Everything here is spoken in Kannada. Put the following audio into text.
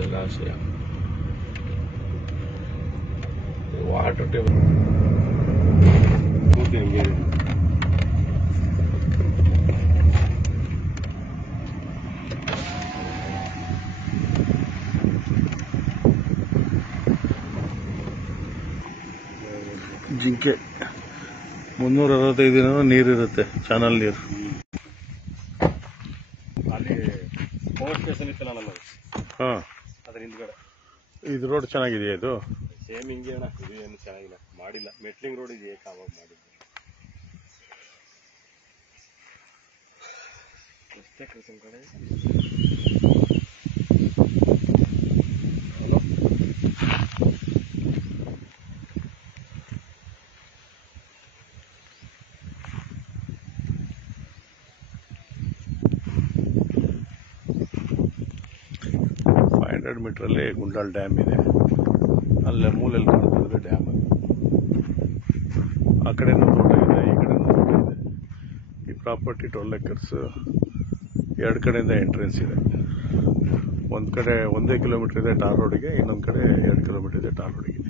ಜಲಾಶಯ ವಾಟರ್ ಟೇಬಲ್ ಜಿಂಕೆ 365 ದಿನ ನೀರಿರುತ್ತೆ, ಚಾನಲ್ ನೀರು. ಅಲ್ಲಿ ಪವರ್ ಸ್ಟೇಷನ್ ಇತ್ತಲ್ಲ ನಮ್ಮದು, ಅದ್ರ ಹಿಂದ್ಗಡೆ ಇದು ರೋಡ್ ಚೆನ್ನಾಗಿದೆಯಾ? ಇದು ಸೇಮ್ ಹಿಂಗೆ ಅಣ್ಣ, ಇದು ಏನು ಚೆನ್ನಾಗಿಲ್ಲ, ಮಾಡಿಲ್ಲ. ಮೆಟ್ಲಿಂಗ್ ರೋಡ್ ಇದೆ, ಆವಾಗ ಮಾಡಿದ್ದು ಎಷ್ಟೇ ಕೆಲಸ ಕಡೆ. ಮೀಟ್ರಲ್ಲಿ ಗುಂಡಾಲ್ ಡ್ಯಾಮ್ ಇದೆ. ಅಲ್ಲೇ ಮೂಲೆಯಲ್ಲಿ ಕಾಣ್ತಿದ್ರೆ ಡ್ಯಾಮ್. ಆ ಕಡೆನೂ ತೋಟ ಇದೆ, ಈ ಕಡೆನೂ ತೋಟ ಇದೆ. ಈ ಪ್ರಾಪರ್ಟಿ 12 acres. 2 ಕಡೆಯಿಂದ ಎಂಟ್ರೆನ್ಸ್ ಇದೆ. ಒಂದು ಕಡೆ 1 ಕಿಲೋಮೀಟರ್ ಇದೆ ಟಾರ್ ರೋಡಿಗೆ, ಇನ್ನೊಂದು ಕಡೆ 2 ಕಿಲೋಮೀಟರ್ ಇದೆ ಟಾರ್ ರೋಡಿಗೆ.